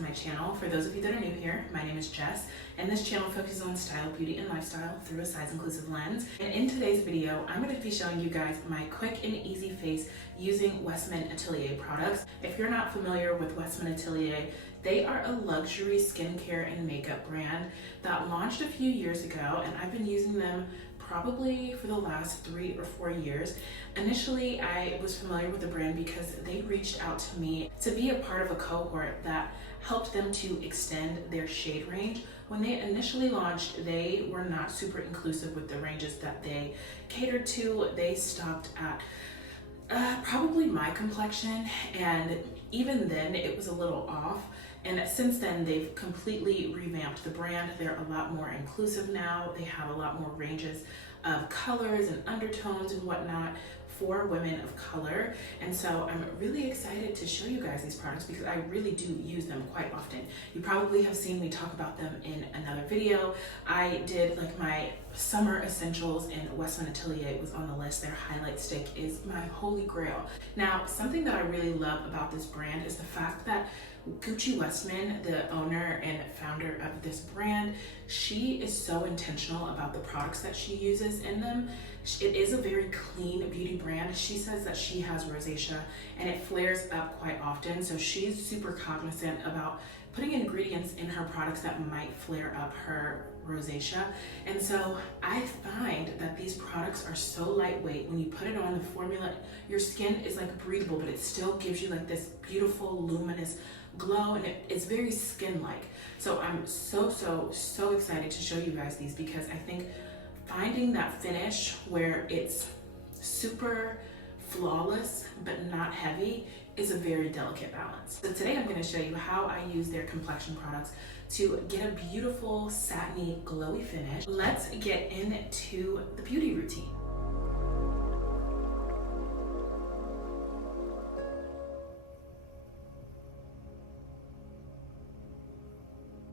to my channel. For those of you that are new here, my name is Jess, and this channel focuses on style, beauty, and lifestyle through a size-inclusive lens. And in today's video, I'm going to be showing you guys my quick and easy face using Westman Atelier products. If you're not familiar with Westman Atelier, they are a luxury skincare and makeup brand that launched a few years ago, and I've been using them probably for the last 3 or 4 years. Initially, I was familiar with the brand because they reached out to me to be a part of a cohort that helped them to extend their shade range. When they initially launched, they were not super inclusive with the ranges that they catered to. They stopped at probably my complexion, and even then it was a little off. And since then, they've completely revamped the brand. They're a lot more inclusive now. They have a lot more ranges of colors and undertones and whatnot for women of color. And so I'm really excited to show you guys these products because I really do use them quite often. You probably have seen me talk about them in another video. I did like my summer essentials, and Westman Atelier was on the list. Their highlight stick is my holy grail. Now, something that I really love about this brand is the fact that Gucci Westman, the owner and founder of this brand, she is so intentional about the products that she uses in them. It is a very clean beauty brand. She says that she has rosacea and it flares up quite often, so she's super cognizant about putting ingredients in her products that might flare up her rosacea. And so I find that these products are so lightweight. When you put it on the formula, your skin is like breathable, but it still gives you like this beautiful luminous glow, and it's very skin-like. So I'm so excited to show you guys these because I think finding that finish where it's super flawless but not heavy is a very delicate balance. So today I'm going to show you how I use their complexion products to get a beautiful satiny glowy finish. Let's get into the beauty routine.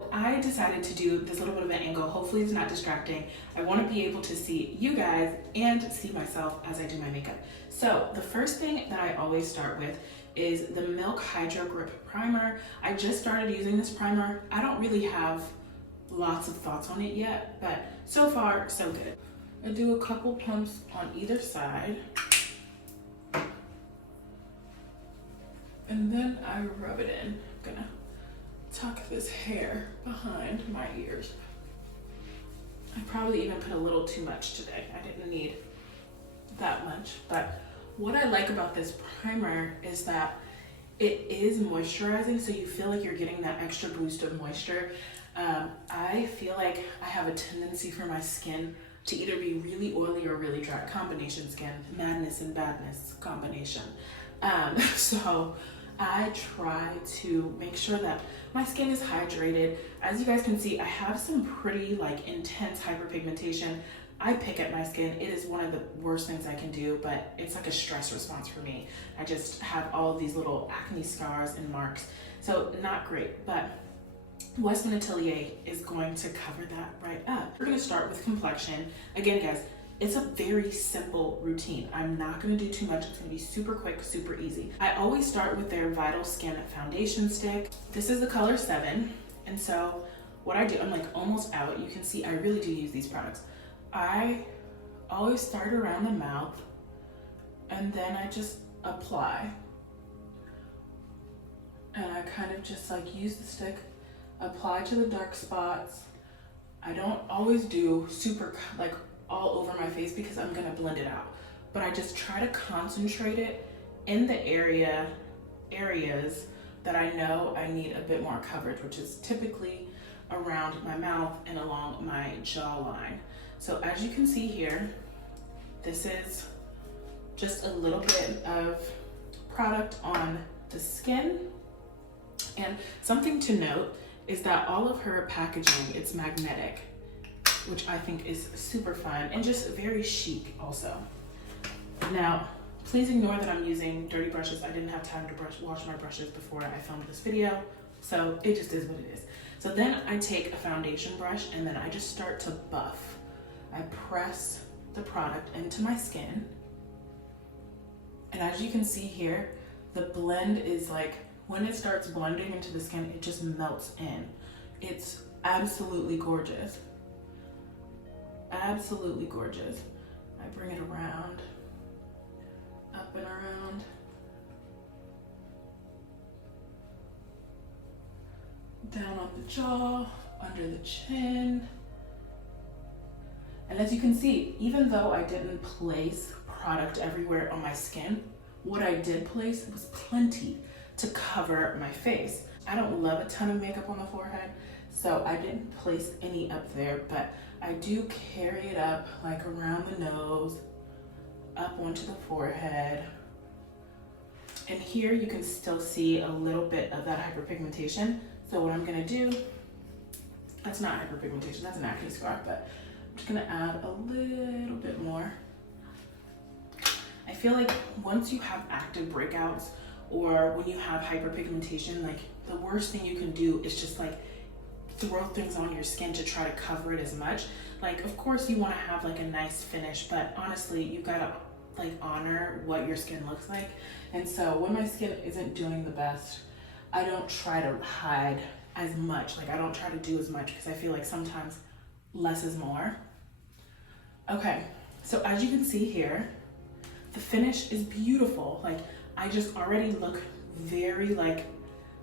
I decided to do this little bit of an angle. Hopefully it's not distracting. I want to be able to see you guys and see myself as I do my makeup. So the first thing that I always start with is the Milk Hydro Grip Primer. I just started using this primer. I don't really have lots of thoughts on it yet, but so far so good. I do a couple pumps on either side, and then I rub it in. I'm gonna tuck this hair behind my ears. I probably even put a little too much today. I didn't need that much, but what I like about this primer is that it is moisturizing, so you feel like you're getting that extra boost of moisture. I feel like I have a tendency for my skin to either be really oily or really dry. Combination skin, madness and badness combination. So I try to make sure that my skin is hydrated. As you guys can see, I have some pretty like intense hyperpigmentation. I pick at my skin. It is one of the worst things I can do, but it's like a stress response for me. I just have all of these little acne scars and marks. So not great, but Westman Atelier is going to cover that right up. We're gonna start with complexion. Again, guys, it's a very simple routine. I'm not gonna do too much. It's gonna be super quick, super easy. I always start with their Vital Skin foundation stick. This is the color 7. And so what I do, I'm like almost out. You can see I really do use these products. I always start around the mouth and then I just apply. And I kind of just like use the stick, apply to the dark spots. I don't always do super like all over my face because I'm gonna blend it out, but I just try to concentrate it in the areas that I know I need a bit more coverage, which is typically around my mouth and along my jawline. So as you can see here, this is just a little bit of product on the skin. And something to note is that all of her packaging, it's magnetic, which I think is super fun and just very chic also. Now, please ignore that I'm using dirty brushes. I didn't have time to wash my brushes before I filmed this video, so it just is what it is. So then I take a foundation brush and then I just start to buff. I press the product into my skin. And as you can see here, the blend is like when it starts blending into the skin, it just melts in. It's absolutely gorgeous. Absolutely gorgeous. I bring it around, up and around. Down on the jaw, under the chin. And as you can see, even though I didn't place product everywhere on my skin, what I did place was plenty to cover my face. I don't love a ton of makeup on the forehead, so I didn't place any up there, but I do carry it up like around the nose, up onto the forehead. And here you can still see a little bit of that hyperpigmentation. So what I'm gonna do, that's not hyperpigmentation, that's an acne scar, but I'm just gonna add a little bit more. I feel like once you have active breakouts or when you have hyperpigmentation, like the worst thing you can do is just like throw things on your skin to try to cover it as much. Like, of course you wanna have like a nice finish, but honestly, you gotta like honor what your skin looks like. And so when my skin isn't doing the best, I don't try to hide as much. Like I don't try to do as much because I feel like sometimes less is more. Okay, so as you can see here, the finish is beautiful. Like I just already look very like,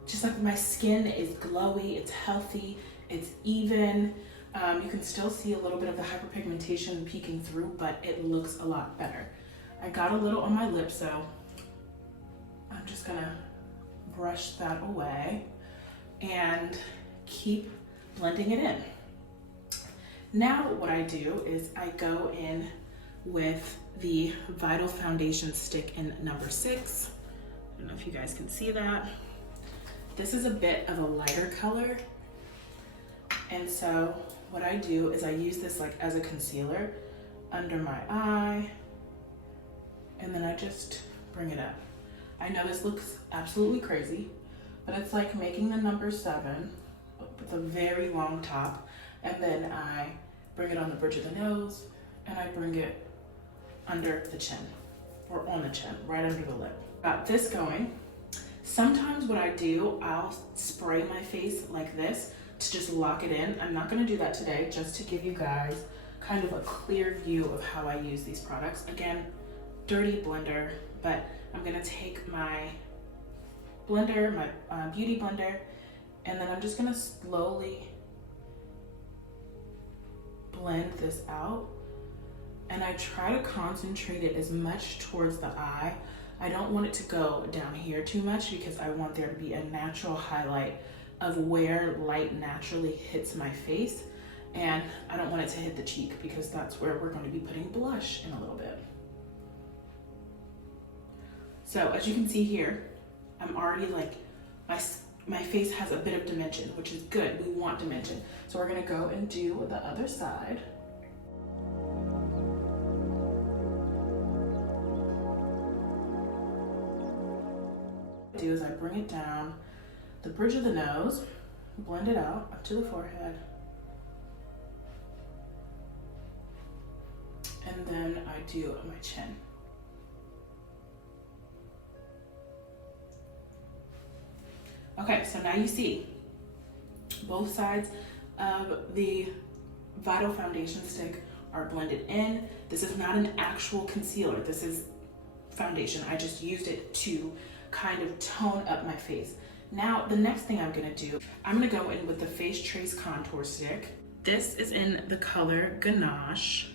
just like my skin is glowy, it's healthy, it's even. You can still see a little bit of the hyperpigmentation peeking through, but it looks a lot better. I got a little on my lips, so I'm just gonna brush that away and keep blending it in. Now what I do is I go in with the Vital Foundation Stick in number 6. I don't know if you guys can see that. This is a bit of a lighter color. And so what I do is I use this like as a concealer under my eye, and then I just bring it up. I know this looks absolutely crazy, but it's like making the number 7 with a very long top, and then I bring it on the bridge of the nose, and I bring it under the chin, or on the chin, right under the lip. Got this going. Sometimes what I do, I'll spray my face like this to just lock it in. I'm not gonna do that today, just to give you guys kind of a clear view of how I use these products. Again, dirty blender, but I'm gonna take my blender, my beauty blender, and then I'm just gonna slowly blend this out. And I try to concentrate it as much towards the eye. I don't want it to go down here too much because I want there to be a natural highlight of where light naturally hits my face. And I don't want it to hit the cheek because that's where we're going to be putting blush in a little bit. So as you can see here, I'm already like, my face has a bit of dimension, which is good. We want dimension. So we're gonna go and do the other side. What I do is I bring it down the bridge of the nose, blend it out up to the forehead, and then I do my chin. Okay, so now you see both sides of the Vital Foundation Stick are blended in. This is not an actual concealer. This is foundation. I just used it to kind of tone up my face. Now, the next thing I'm gonna do, I'm gonna go in with the Face Trace Contour Stick. This is in the color Ganache,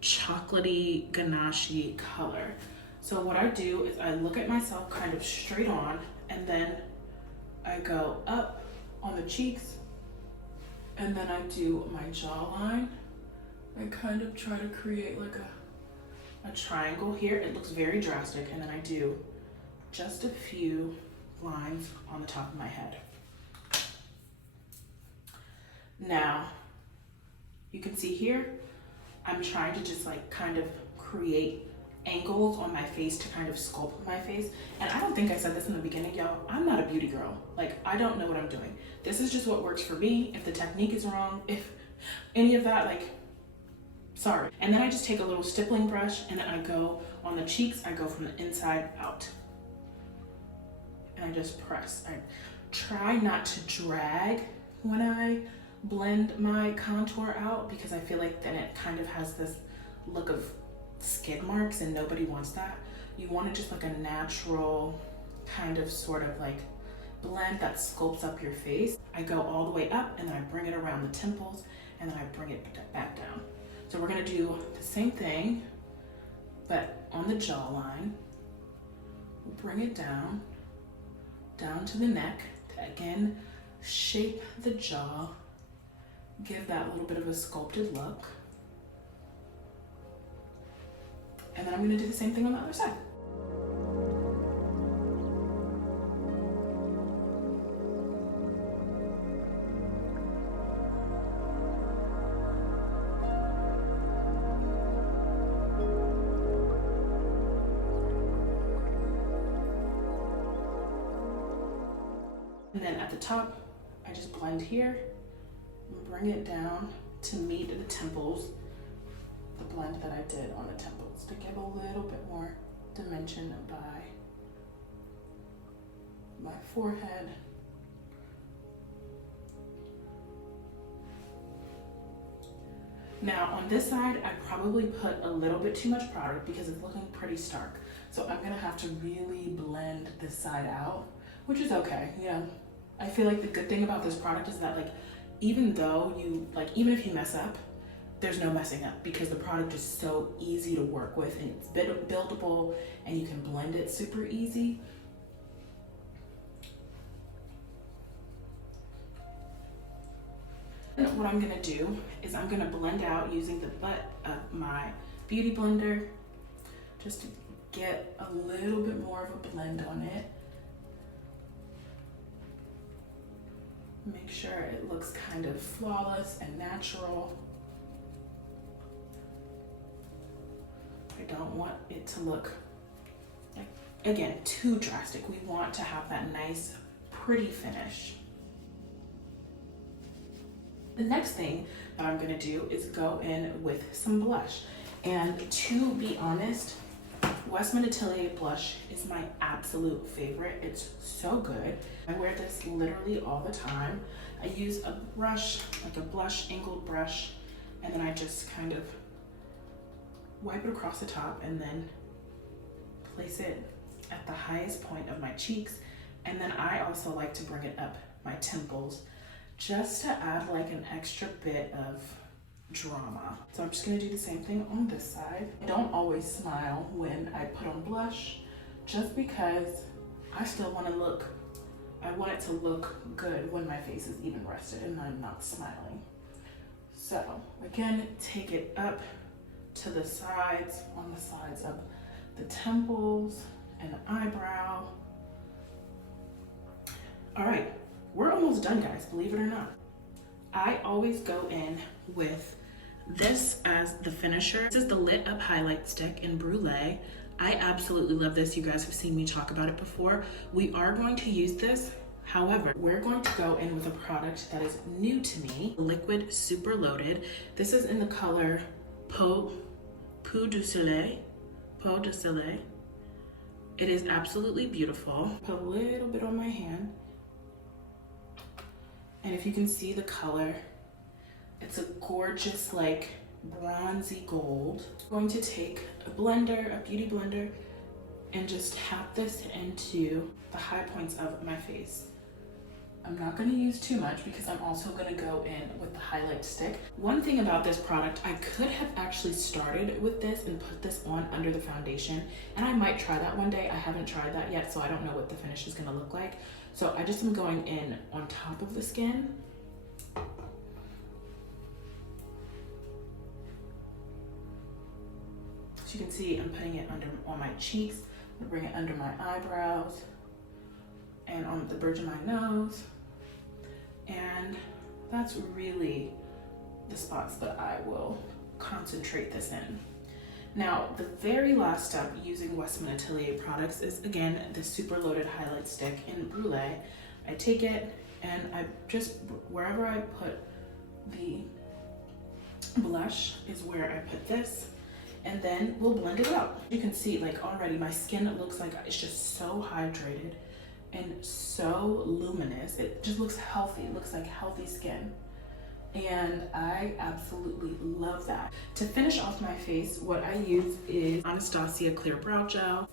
chocolatey ganache color. So what I do is I look at myself kind of straight on, and then I go up on the cheeks, and then I do my jawline. I kind of try to create like a triangle here. It looks very drastic, and then I do just a few lines on the top of my head. Now, you can see here, I'm trying to just like kind of create angles on my face to kind of sculpt my face. And I don't think I said this in the beginning, y'all. I'm not a beauty girl. Like, I don't know what I'm doing. This is just what works for me. If the technique is wrong, if any of that, like, sorry. And then I just take a little stippling brush, and then I go on the cheeks. I go from the inside out. and I just press. I try not to drag when I blend my contour out because I feel like then it kind of has this look of skid marks and nobody wants that. You want it just like a natural kind of sort of like blend that sculpts up your face. I go all the way up and then I bring it around the temples and then I bring it back down. So we're gonna do the same thing, but on the jawline. We'll bring it down to the neck to again shape the jaw, give that little bit of a sculpted look. And then I'm gonna do the same thing on the other side. And then at the top, I just blend here, bring it down to meet the temples, the blend that I did on the temples to give a little bit more dimension by my forehead. Now on this side, I probably put a little bit too much product because it's looking pretty stark. So I'm gonna have to really blend this side out, which is okay, you know. I feel like the good thing about this product is that like, even though you, like even if you mess up, there's no messing up because the product is so easy to work with and it's buildable and you can blend it super easy. And what I'm gonna do is I'm gonna blend out using the butt of my beauty blender just to get a little bit more of a blend on it. Make sure it looks kind of flawless and natural. I don't want it to look, like, again, too drastic. We want to have that nice, pretty finish. The next thing that I'm gonna do is go in with some blush. And to be honest, Westman Atelier blush is my absolute favorite. It's so good. I wear this literally all the time. I use a brush, like a blush angled brush, and then I just kind of wipe it across the top and then place it at the highest point of my cheeks. And then I also like to bring it up my temples just to add like an extra bit of drama. So I'm just gonna do the same thing on this side. I don't always smile when I put on blush just because I still want it to look good when my face is even rested and I'm not smiling. So again, take it up to the sides, on the sides of the temples and the eyebrow. All right, we're almost done, guys, believe it or not. I always go in with this as the finisher. This is the Lit Up Highlight Stick in Brulee. I absolutely love this. You guys have seen me talk about it before. We are going to use this. However, we're going to go in with a product that is new to me, Liquid Super Loaded. This is in the color Peau du Soleil. Peau du Soleil. It is absolutely beautiful. Put a little bit on my hand. And if you can see the color, it's a gorgeous, like bronzy gold. I'm going to take a blender, a beauty blender, and just tap this into the high points of my face. I'm not going to use too much because I'm also going to go in with the highlight stick. One thing about this product, I could have actually started with this and put this on under the foundation, and I might try that one day. I haven't tried that yet, so I don't know what the finish is going to look like. So I just am going in on top of the skin. So you can see I'm putting it on my cheeks. I'm gonna bring it under my eyebrows and on the bridge of my nose. And that's really the spots that I will concentrate this in. Now, the very last step using Westman Atelier products is, again, the Super Loaded Highlight Stick in Brulee. I take it and I just, wherever I put the blush is where I put this, and then we'll blend it out. You can see, like, already my skin looks like it's just so hydrated and so luminous. It just looks healthy. It looks like healthy skin. And I absolutely love that. To finish off my face, what I use is Anastasia Clear Brow Gel.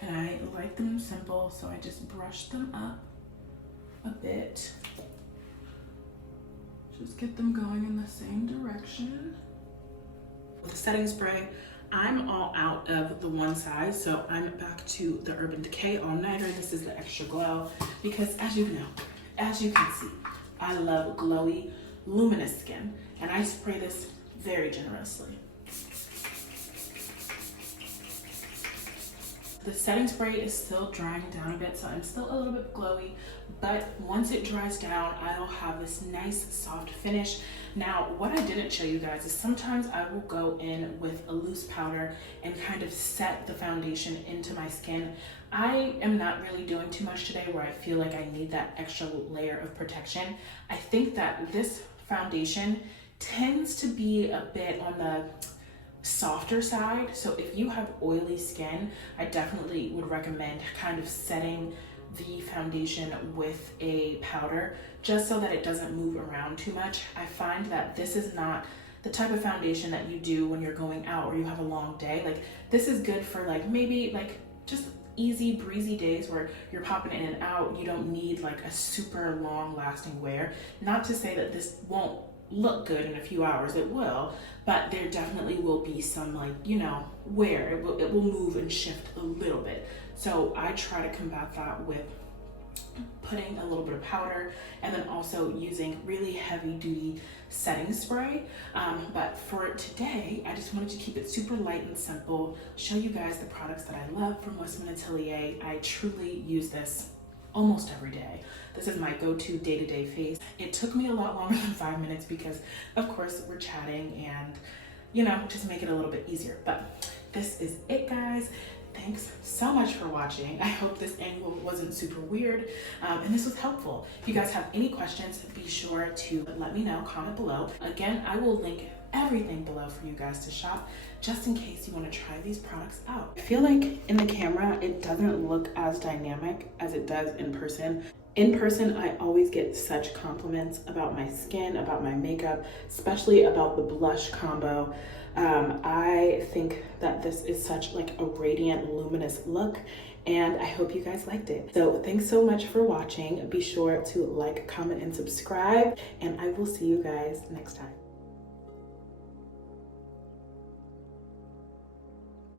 And I like them simple, so I just brush them up a bit. Just get them going in the same direction. With the setting spray, I'm all out of the one size, so I'm back to the Urban Decay All Nighter. This is the Extra Glow, because as you know, as you can see, I love glowy, luminous skin, and I spray this very generously. The setting spray is still drying down a bit, so I'm still a little bit glowy, but once it dries down, I'll have this nice soft finish. Now, what I didn't show you guys is sometimes I will go in with a loose powder and kind of set the foundation into my skin. I am not really doing too much today where I feel like I need that extra layer of protection. I think that this foundation tends to be a bit on the softer side. So if you have oily skin, I definitely would recommend kind of setting the foundation with a powder just so that it doesn't move around too much. I find that this is not the type of foundation that you do when you're going out or you have a long day. Like, this is good for like maybe like just easy breezy days where you're popping in and out. You don't need like a super long lasting wear. Not to say that this won't look good in a few hours, it will, but there definitely will be some, like, you know, wear. It will move and shift a little bit. So I try to combat that with putting a little bit of powder and then also using really heavy duty setting spray. But for today, I just wanted to keep it super light and simple, show you guys the products that I love from Westman Atelier. I truly use this almost every day. This is my go-to day-to-day face. It took me a lot longer than 5 minutes because of course we're chatting and, you know, just make it a little bit easier. But this is it, guys. Thanks so much for watching. I hope this angle wasn't super weird and this was helpful. If you guys have any questions, be sure to let me know, comment below. Again, I will link everything below for you guys to shop just in case you want to try these products out. I feel like in the camera, it doesn't look as dynamic as it does in person. In person, I always get such compliments about my skin, about my makeup, especially about the blush combo. I think that this is such like a radiant, luminous look, and I hope you guys liked it. So thanks so much for watching. Be sure to like, comment, and subscribe, and I will see you guys next time.